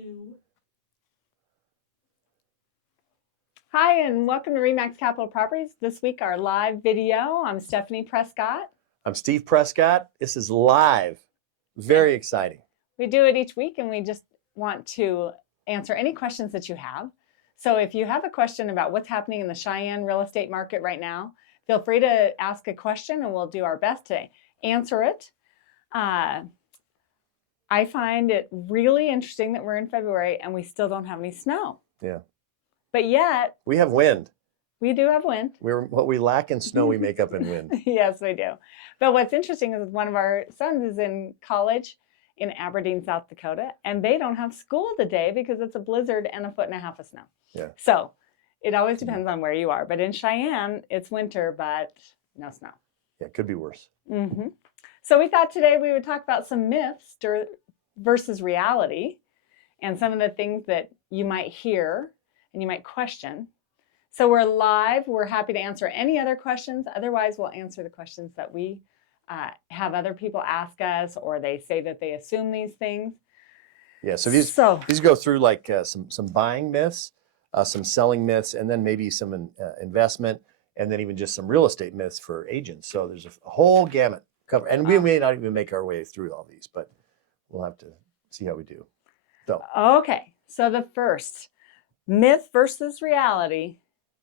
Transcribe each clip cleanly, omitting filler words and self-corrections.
2. Hi, and welcome to REMAX Capital Properties. This week, our live video. I'm Stephanie Prescott. I'm Steve Prescott. This is live. Very exciting. We do it each week, and we just want to answer any questions that you have. So if you have a question about what's happening in the Cheyenne real estate market right now, feel free to ask a question, and we'll do our best to answer it. I find it really interesting that we're in February and we still don't have any snow. Yeah. But yet we have wind. We do have wind. What we lack in snow, we make up in wind. Yes, we do. But what's interesting is one of our sons is in college in Aberdeen, South Dakota, and they don't have school today because it's a blizzard and 1.5 feet of snow. Yeah. So it always depends on where you are. But in Cheyenne, it's winter, but no snow. Yeah, it could be worse. Mm-hmm. So we thought today we would talk about some myths versus reality and some of the things that you might hear and you might question. So we're live. We're happy to answer any other questions. Otherwise, we'll answer the questions that we have other people ask us, or they say that they assume these things. Yeah, so these go through like some buying myths, some selling myths, and then maybe some investment, and then even just some real estate myths for agents. So there's a whole gamut cover. And we may not even make our way through all these, but we'll have to see how we do. So. Okay, so the first myth versus reality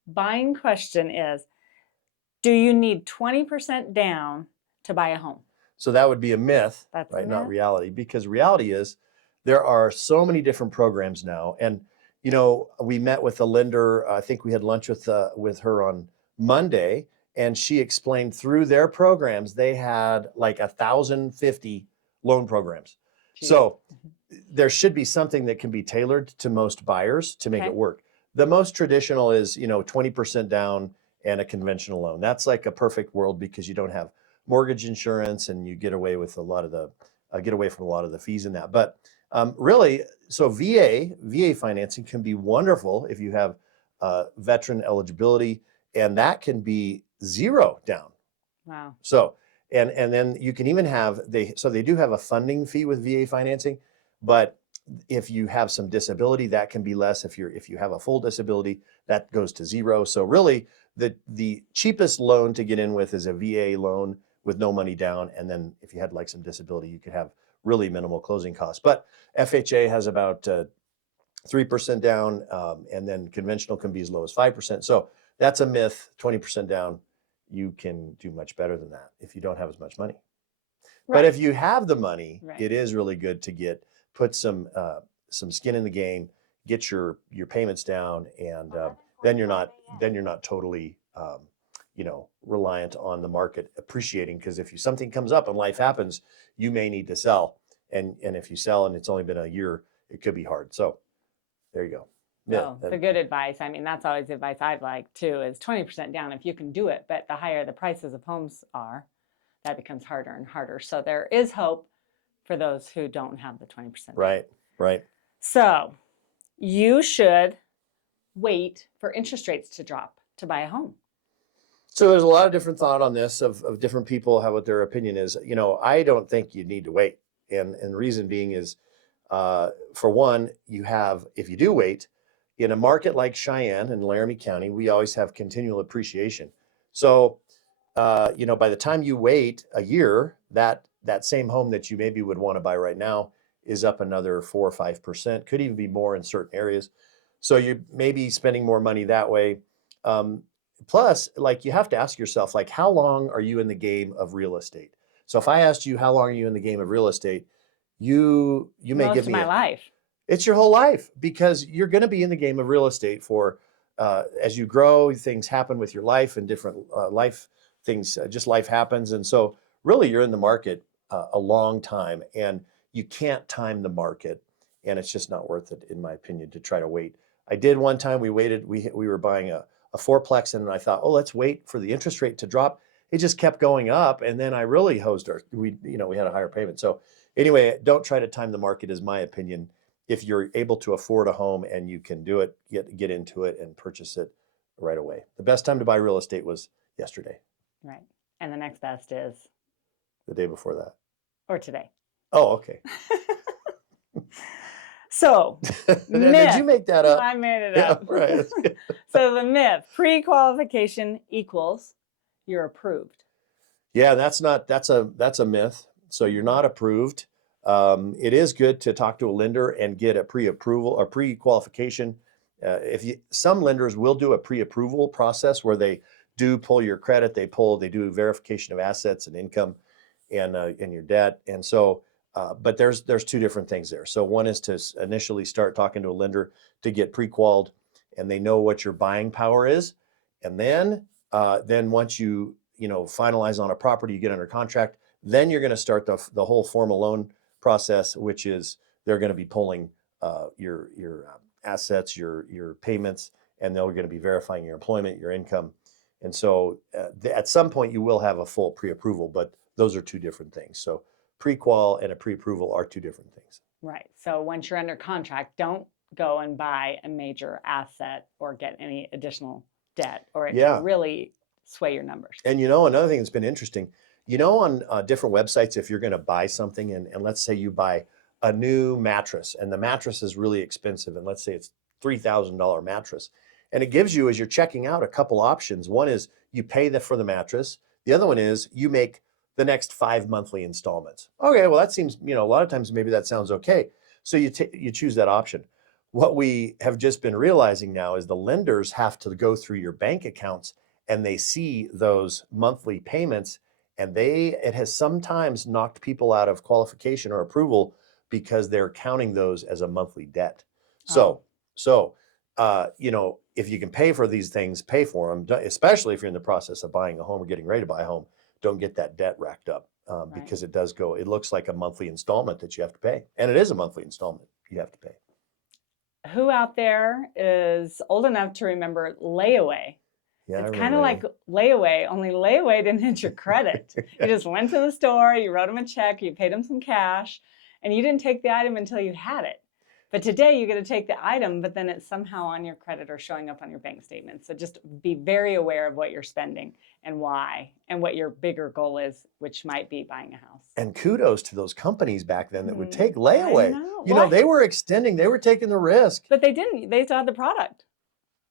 buying question is, do you need 20% down to buy a home? So that would be a myth, right? Not reality, because reality is there are so many different programs now. And, you know, we met with a lender, I think we had lunch with her on Monday, and she explained through their programs, they had like 1,050 loan programs. Jeez. So there should be something that can be tailored to most buyers to make it work. The most traditional is, 20% down and a conventional loan. That's like a perfect world because you don't have mortgage insurance and you get away with from a lot of the fees in that. But really, so VA financing can be wonderful if you have veteran eligibility, and that can be 0 down. Wow. So and then you can even have they do have a funding fee with VA financing, but if you have some disability, that can be less. If you have a full disability, that goes to 0. So really, the cheapest loan to get in with is a VA loan with no money down, and then if you had like some disability, you could have really minimal closing costs. But FHA has about 3% down, and then conventional can be as low as 5%. So that's a myth. 20% down, you can do much better than that if you don't have as much money. Right. But if you have the money, it is really good to put some skin in the game, get your payments down, and then you're not totally reliant on the market appreciating, because if something comes up and life happens, you may need to sell, and if you sell and it's only been a year, it could be hard. So there you go. Yeah, the good advice. I mean, that's always the advice I'd like too, is 20% down if you can do it. But the higher the prices of homes are, that becomes harder and harder. So there is hope for those who don't have the 20%. Right. So you should wait for interest rates to drop to buy a home. So there's a lot of different thought on this of different people, what their opinion is. I don't think you need to wait. And the reason being is, for one, if you do wait, in a market like Cheyenne and Laramie County, we always have continual appreciation. So, by the time you wait a year, that same home that you maybe would want to buy right now is up another 4 or 5%, could even be more in certain areas. So you may be spending more money that way. Plus, like, you have to ask yourself, like, how long are you in the game of real estate? So if I asked you, how long are you in the game of real estate? You may give me my life. It's your whole life, because you're going to be in the game of real estate for, as you grow, things happen with your life and different life things, just life happens. And so really you're in the market a long time, and you can't time the market, and it's just not worth it, in my opinion, to try to wait. I did one time, we waited, we were buying a fourplex, and I thought, let's wait for the interest rate to drop. It just kept going up, and then I really we had a higher payment. So anyway, don't try to time the market, is my opinion. If you're able to afford a home and you can do it, get into it and purchase it right away. The best time to buy real estate was yesterday. Right. And the next best is? The day before that. Or today. Oh, okay. So, Did you myth. make that up? I made it Yeah, up. right. That's good. So the myth, pre-qualification equals you're approved. Yeah, that's a myth. So you're not approved. It is good to talk to a lender and get a pre-approval or pre-qualification. Some lenders will do a pre-approval process where they do pull your credit, they do verification of assets and income and your debt. And so, but there's two different things there. So one is to initially start talking to a lender to get pre-qualified, and they know what your buying power is, and then once you finalize on a property, you get under contract, then you're going to start the whole formal loan process, which is they're going to be pulling your assets, your payments, and they're going to be verifying your employment, your income. And so at some point you will have a full pre-approval, but those are two different things. So pre-qual and a pre-approval are two different things. Right. So once you're under contract, don't go and buy a major asset or get any additional debt, or it Yeah. can really sway your numbers. And another thing that's been interesting, on different websites, if you're going to buy something, and let's say you buy a new mattress, and the mattress is really expensive, and let's say it's $3,000 mattress, and it gives you, as you're checking out, a couple options. One is you pay for the mattress. The other one is you make the next 5 monthly installments. Okay, well that seems, a lot of times maybe that sounds okay. So you choose that option. What we have just been realizing now is the lenders have to go through your bank accounts, and they see those monthly payments, and it has sometimes knocked people out of qualification or approval because they're counting those as a monthly debt. So if you can pay for these things, pay for them, especially if you're in the process of buying a home or getting ready to buy a home. Don't get that debt racked up because it looks like a monthly installment that you have to pay, and it is a monthly installment you have to pay. Who out there is old enough to remember layaway? Yeah, it's kind of like layaway, only layaway didn't hit your credit. You just went to the store, you wrote them a check, you paid them some cash, and you didn't take the item until you had it. But today you get to take the item, but then it's somehow on your credit or showing up on your bank statement. So just be very aware of what you're spending and why, and what your bigger goal is, which might be buying a house. And kudos to those companies back then that would take layaway. I know. They were extending, they were taking the risk. But they didn't. They still had the product.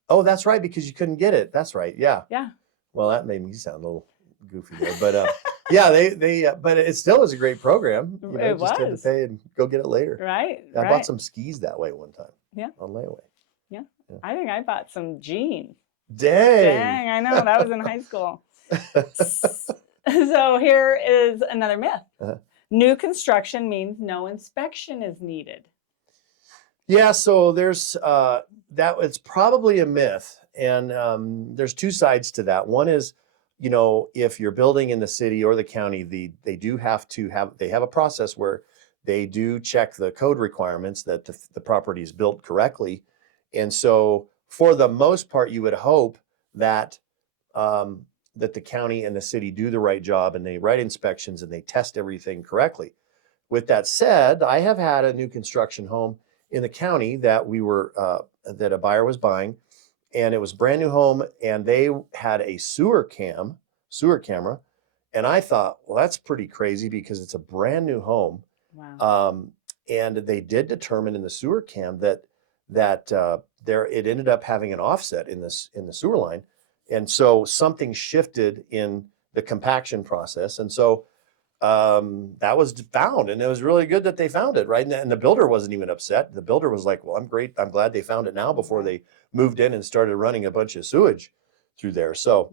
Oh, that's right, because you couldn't get it. That's right. Yeah. Yeah. Well, that made me sound a little goofy there, but yeah, but it still was a great program. It just had to pay and go get it later. Right. I bought some skis that way one time. Yeah. On layaway. Yeah. I think I bought some jeans. Dang, I know. That was in high school. So here is another myth. New construction means no inspection is needed. Yeah, so there's it's probably a myth, and there's two sides to that. One is, if you're building in the city or the county, they have a process where they do check the code requirements that the property is built correctly, and so for the most part, you would hope that that the county and the city do the right job, and they write inspections and they test everything correctly. With that said, I have had a new construction home in the county that that a buyer was buying, and it was a brand new home, and they had a sewer camera, and I thought, well, that's pretty crazy because it's a brand new home. Wow. And they did determine in the sewer cam that it ended up having an offset in the sewer line, and so something shifted in the compaction process, and so that was found, and it was really good that they found it, right? And the builder wasn't even upset. The builder was like, well, I'm glad they found it now before they moved in and started running a bunch of sewage through there. So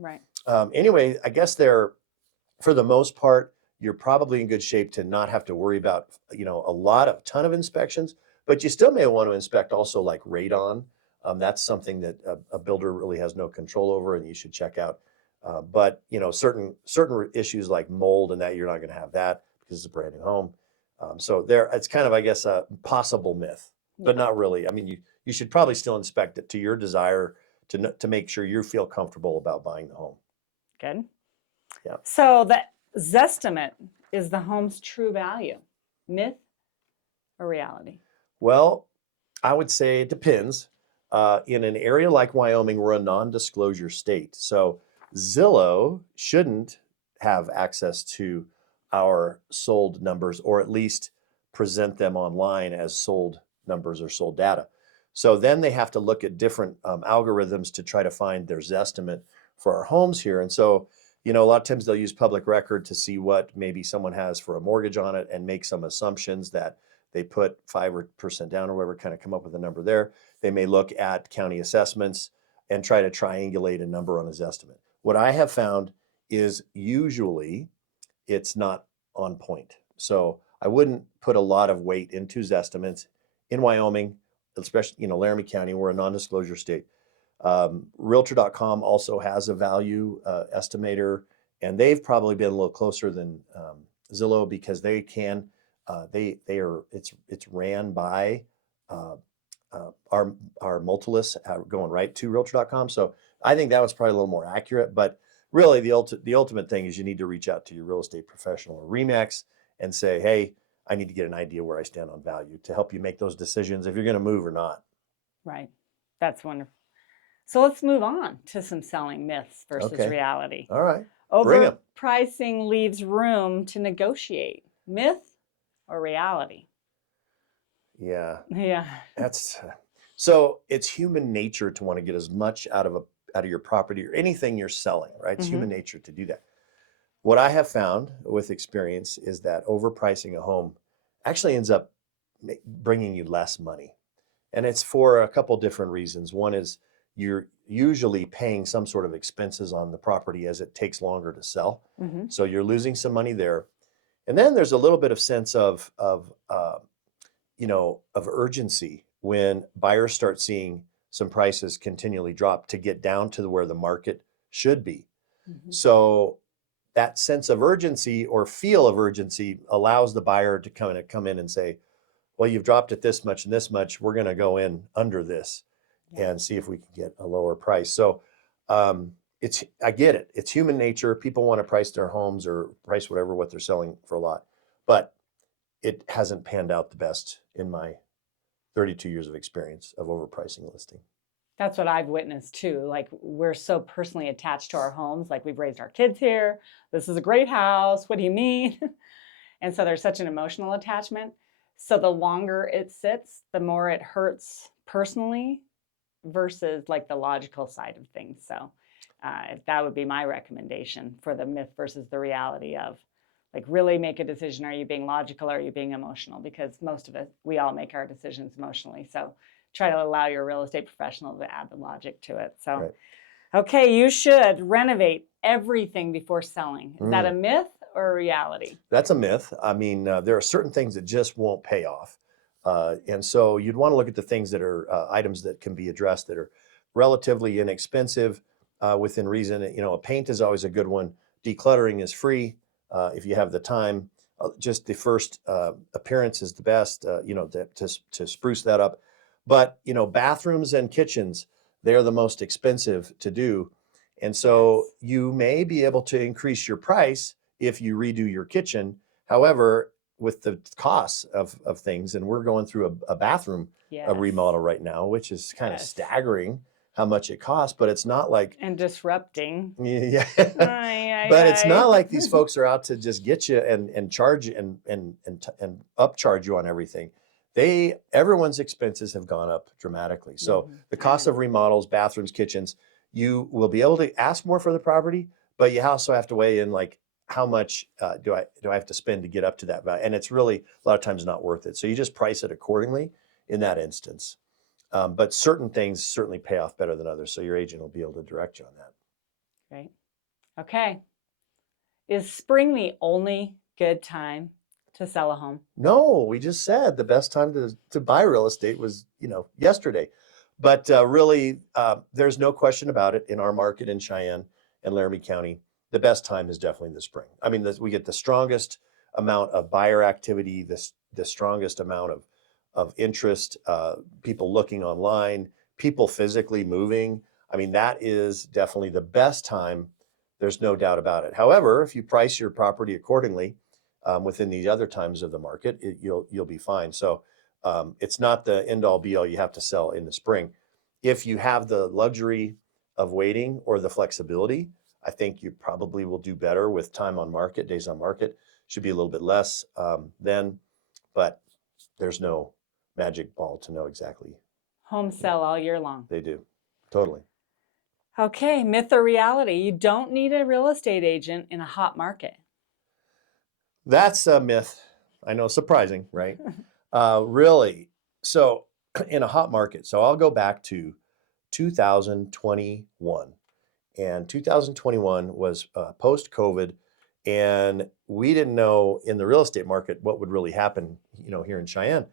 anyway, I guess for the most part, you're probably in good shape to not have to worry about, a ton of inspections, but you still may want to inspect also like radon. That's something that a builder really has no control over, and you should check out. But certain issues like mold and that, you're not going to have that because it's a brand new home. So it's kind of, I guess, a possible myth, but not really. I mean, you should probably still inspect it to your desire to make sure you feel comfortable about buying the home. Good. Yeah. So the Zestimate is the home's true value. Myth or reality? Well, I would say it depends. In an area like Wyoming, we're a non-disclosure state, so Zillow shouldn't have access to our sold numbers, or at least present them online as sold numbers or sold data. So then they have to look at different algorithms to try to find their Zestimate for our homes here. And so, a lot of times they'll use public record to see what maybe someone has for a mortgage on it and make some assumptions that they put 5% down or whatever, kind of come up with a number there. They may look at county assessments and try to triangulate a number on a Zestimate. What I have found is usually it's not on point. So I wouldn't put a lot of weight into Zestimates in Wyoming, especially, Laramie County. We're a non-disclosure state. Realtor.com also has a value estimator, and they've probably been a little closer than Zillow because they can, it's ran by our Multilis going right to Realtor.com. So I think that was probably a little more accurate, but really the ultimate thing is you need to reach out to your real estate professional or REMAX and say, hey, I need to get an idea where I stand on value to help you make those decisions if you're going to move or not. Right. That's wonderful. So let's move on to some selling myths versus Okay. reality. All right. Bring 'em. Overpricing leaves room to negotiate. Myth or reality? Yeah. Yeah. So it's human nature to want to get as much out of your property or anything you're selling, right? It's human nature to do that. What I have found with experience is that overpricing a home actually ends up bringing you less money. And it's for a couple different reasons. One is you're usually paying some sort of expenses on the property as it takes longer to sell. So you're losing some money there. And then there's a little bit of sense of urgency when buyers start seeing some prices continually drop to get down to where the market should be. So that sense of urgency or feel of urgency allows the buyer to come in and say, well, you've dropped it this much and this much. We're going to go in under this and see if we can get a lower price. So I get it. It's human nature. People want to price their homes or price what they're selling for a lot, but it hasn't panned out the best in my 32 years of experience of overpricing a listing. That's what I've witnessed too. Like, we're so personally attached to our homes. Like, we've raised our kids here. This is a great house. What do you mean? And so there's such an emotional attachment. So the longer it sits, the more it hurts personally versus like the logical side of things. So that would be my recommendation for the myth versus the reality of, like, really make a decision. Are you being logical or are you being emotional? Because most of it, we all make our decisions emotionally. So try to allow your real estate professional to add the logic to it. So, Right. Okay, you should renovate everything before selling. Is that a myth or a reality? That's a myth. I mean, there are certain things that just won't pay off. And so you'd want to look at the things that are items that can be addressed that are relatively inexpensive within reason. A paint is always a good one. Decluttering is free if you have the time. Just the first appearance is the best, to spruce that up. But, bathrooms and kitchens, they're the most expensive to do. And so you may be able to increase your price if you redo your kitchen. However, with the costs of things, and we're going through a bathroom a remodel right now, which is kind of staggering how much it costs, but it's not like... And disrupting. Yeah. But it's not like these folks are out to just get you and charge and upcharge you on everything. Everyone's expenses have gone up dramatically. So the cost of remodels, bathrooms, kitchens, you will be able to ask more for the property, but you also have to weigh in, like, how much do I have to spend to get up to that value? And it's really a lot of times not worth it. So you just price it accordingly in that instance. But certain things certainly pay off better than others. So your agent will be able to direct you on that. Great. Okay. Is spring the only good time to sell a home? No, we just said the best time to buy real estate was, yesterday. But really, there's no question about it. In our market in Cheyenne and Laramie County, the best time is definitely the spring. I mean, we get the strongest amount of buyer activity, the strongest amount of interest, people looking online, people physically moving. I mean, that is definitely the best time. There's no doubt about it. However, if you price your property accordingly within the other times of the market, you'll be fine. So it's not the end all be all. You have to sell in the spring. If you have the luxury of waiting or the flexibility, I think you probably will do better with time on market. Days on market should be a little bit less then, but there's no magic ball to know exactly. Home sell all year long. They do. Totally. Okay, myth or reality? You don't need a real estate agent in a hot market. That's a myth. I know, surprising, right? Really. So in a hot market, so I'll go back to 2021. And 2021 was post-COVID, and we didn't know in the real estate market what would really happen, here in Cheyenne.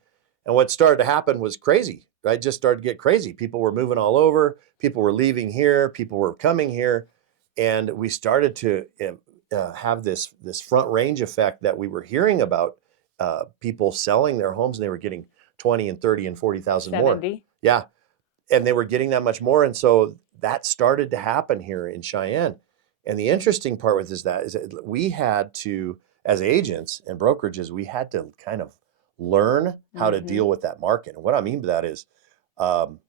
And what started to happen was crazy, right? Just started to get crazy. People were moving all over. People were leaving here. People were coming here, and we started to have this front range effect that we were hearing about. People selling their homes, and they were getting 20 and 30 and 40,000 more. 70. Yeah, and they were getting that much more, and so that started to happen here in Cheyenne. And the interesting part with is that we had to, as agents and brokerages, we had to kind of learn how to deal with that market. And what I mean by that is, um,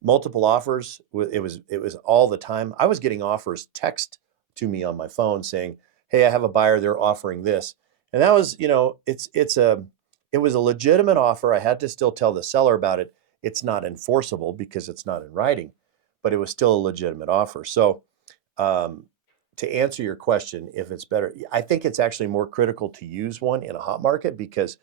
multiple offers. It was all the time. I was getting offers text to me on my phone saying, "Hey, I have a buyer. They're offering this," and that was, it was a legitimate offer. I had to still tell the seller about it. It's not enforceable because it's not in writing, but it was still a legitimate offer. So, um, to answer your question, if it's better, I think it's actually more critical to use one in a hot market because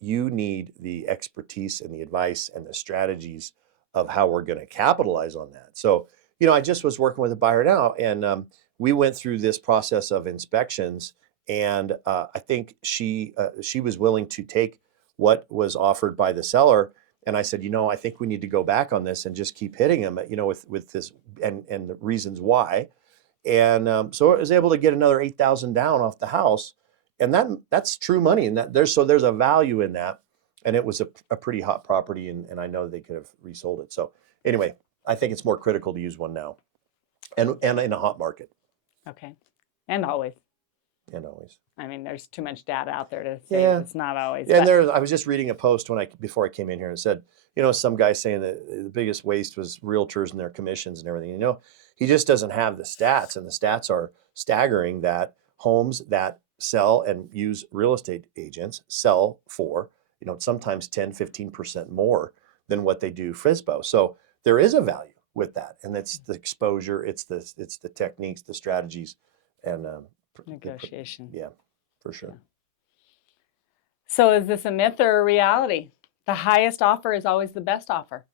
you need the expertise and the advice and the strategies of how we're going to capitalize on that. So, I just was working with a buyer now, and we went through this process of inspections, and I think she was willing to take what was offered by the seller. And I said, I think we need to go back on this and just keep hitting them, with this and the reasons why. And so I was able to get another 8,000 down off the house, and that's true money. And there's a value in that. And it was a pretty hot property, and I know they could have resold it. So anyway, I think it's more critical to use one now, and in a hot market. Okay, and always. And always. I mean, there's too much data out there to say it's not always. Yeah, and I was just reading a post before I came in here, and said, some guy saying that the biggest waste was realtors and their commissions and everything. He just doesn't have the stats, and the stats are staggering that homes that sell and use real estate agents sell for, sometimes 10, 15% more than what they do FSBO. So there is a value with that, and it's the exposure, it's the techniques, the strategies, and negotiation. Yeah, for sure. Yeah. So is this a myth or a reality? The highest offer is always the best offer.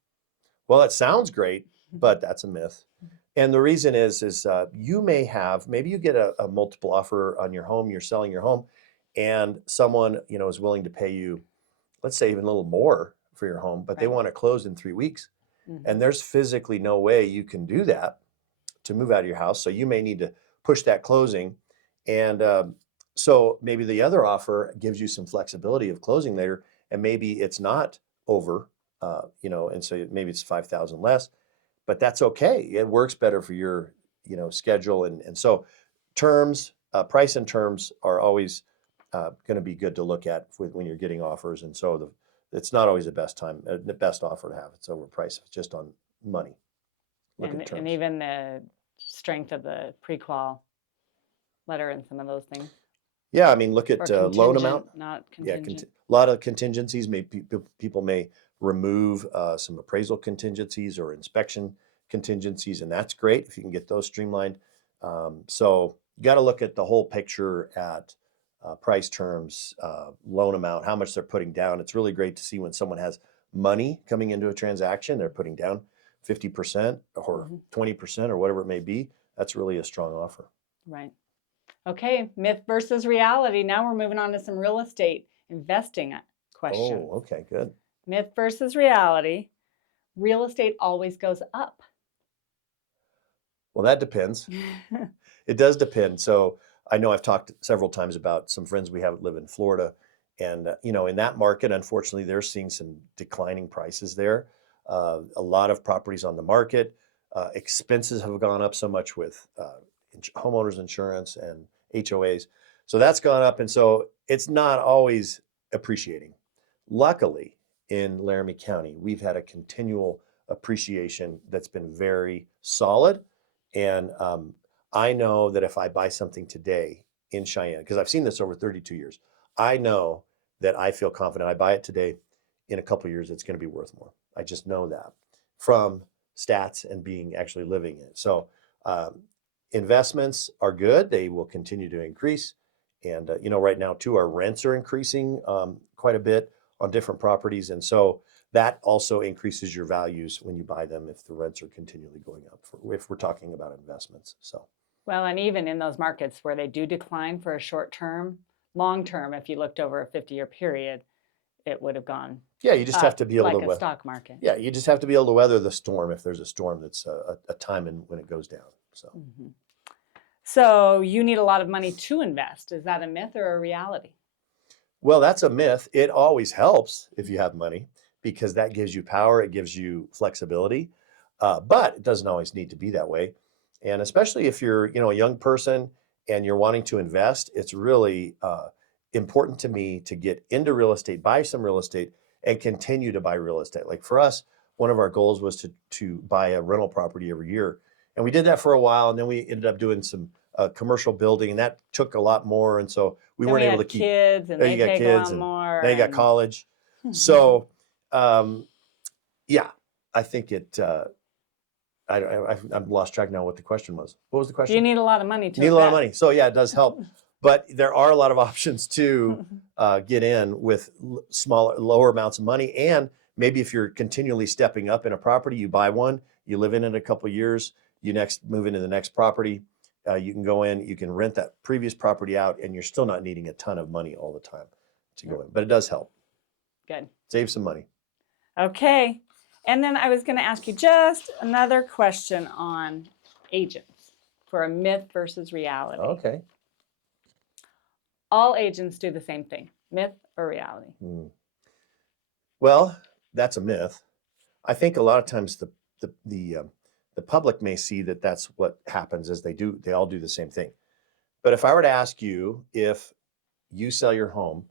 Well, it sounds great, but that's a myth. And the reason is you maybe you get a multiple offer on your home, you're selling your home, and someone, is willing to pay you, let's say even a little more for your home, but they want to close in 3 weeks. And there's physically no way you can do that to move out of your house. So you may need to push that closing. And so maybe the other offer gives you some flexibility of closing later, and maybe it's not over, and so maybe it's 5,000 less, but that's okay. It works better for your, schedule. And so terms, price and terms are always going to be good to look at when you're getting offers. And so it's not always the best offer to have. It's overpriced just on money. Look at terms. And even the strength of the pre-qual letter and some of those things. Yeah, I mean, look at loan amount. Not contingent. A lot of contingencies. People may remove some appraisal contingencies or inspection contingencies, and that's great if you can get those streamlined. So you got to look at the whole picture at price, terms, loan amount, how much they're putting down. It's really great to see when someone has money coming into a transaction, they're putting down 50% or 20% or whatever it may be. That's really a strong offer. Right. Okay, myth versus reality. Now we're moving on to some real estate investing questions. Oh, okay, good. Myth versus reality. Real estate always goes up. Well, that depends. It does depend. So I know I've talked several times about some friends we have live in Florida, and in that market, unfortunately, they're seeing some declining prices there. A lot of properties on the market. Expenses have gone up so much with homeowners insurance and HOAs. So that's gone up, and so it's not always appreciating. Luckily, in Laramie County, we've had a continual appreciation that's been very solid. And I know that if I buy something today in Cheyenne, because I've seen this over 32 years, I know that I feel confident I buy it today in a couple of years, it's going to be worth more. I just know that from stats and being actually living it. So investments are good. They will continue to increase. And, right now too, our rents are increasing quite a bit on different properties. And so that also increases your values when you buy them if the rents are continually going up, if we're talking about investments. So. Well, and even in those markets where they do decline for a short term, long term, if you looked over a 50-year period, it would have gone. Yeah, you just have to be able like to a stock market. Yeah, you just have to be able to weather the storm if there's a storm that's a time when it goes down. So. Mm-hmm. So you need a lot of money to invest. Is that a myth or a reality? Well, that's a myth. It always helps if you have money because that gives you power. It gives you flexibility, but it doesn't always need to be that way. And especially if you're, a young person and you're wanting to invest, it's really important to me to get into real estate, buy some real estate, and continue to buy real estate. Like for us, one of our goals was to buy a rental property every year, and we did that for a while, and then we ended up doing some commercial building, and that took a lot more, and so we weren't able to keep kids, and There they you got take kids, a and lot more. now you got college. So, yeah, I think it. I've lost track now what the question was. What was the question? You need a lot of money to need a lot of money. So yeah, it does help. But there are a lot of options to get in with lower amounts of money. And maybe if you're continually stepping up in a property, you buy one, you live in it a couple of years, you next move into the next property. You can go in, you can rent that previous property out, and you're still not needing a ton of money all the time to go in. But it does help. Good. Save some money. Okay. And then I was going to ask you just another question on agents for a myth versus reality. Okay. All agents do the same thing, myth or reality? Well, that's a myth. I think a lot of times the public may see that that's what happens as they all do the same thing. But if I were to ask you, if you sell your home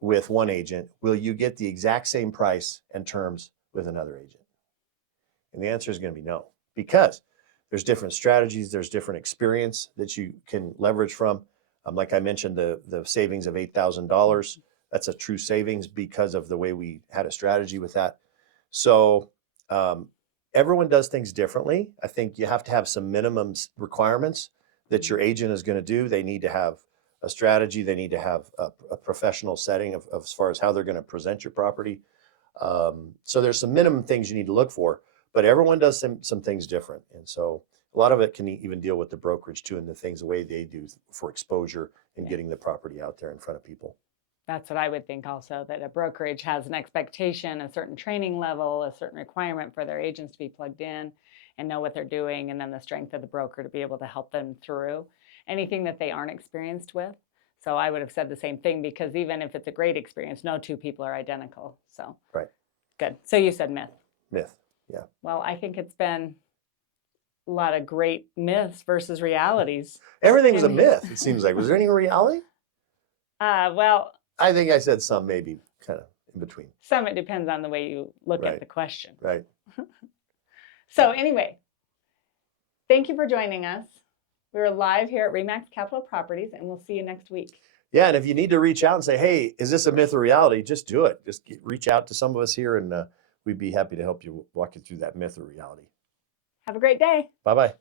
with one agent, will you get the exact same price and terms with another agent? And the answer is going to be no, because there's different strategies, there's different experience that you can leverage from. Like I mentioned, the savings of $8,000, that's a true savings because of the way we had a strategy with that. So everyone does things differently. I think you have to have some minimum requirements that your agent is going to do. They need to have a strategy. They need to have a professional setting of as far as how they're going to present your property. So there's some minimum things you need to look for, but everyone does some things different. And so a lot of it can even deal with the brokerage too, and the way they do for exposure and getting the property out there in front of people. That's what I would think also, that a brokerage has an expectation, a certain training level, a certain requirement for their agents to be plugged in and know what they're doing, and then the strength of the broker to be able to help them through anything that they aren't experienced with. So I would have said the same thing, because even if it's a great experience, no two people are identical. So right. Good. So you said myth. Myth, yeah. Well, I think it's been a lot of great myths versus realities. Everything was a myth, it seems like. Was there any reality? Well, I think I said some maybe kind of in between. Some, it depends on the way you look at the question. Right. So anyway, thank you for joining us. We're live here at REMAX Capital Properties, and we'll see you next week. Yeah, and if you need to reach out and say, hey, is this a myth or reality? Just do it. Just reach out to some of us here, and we'd be happy to help you walk you through that myth or reality. Have a great day. Bye-bye.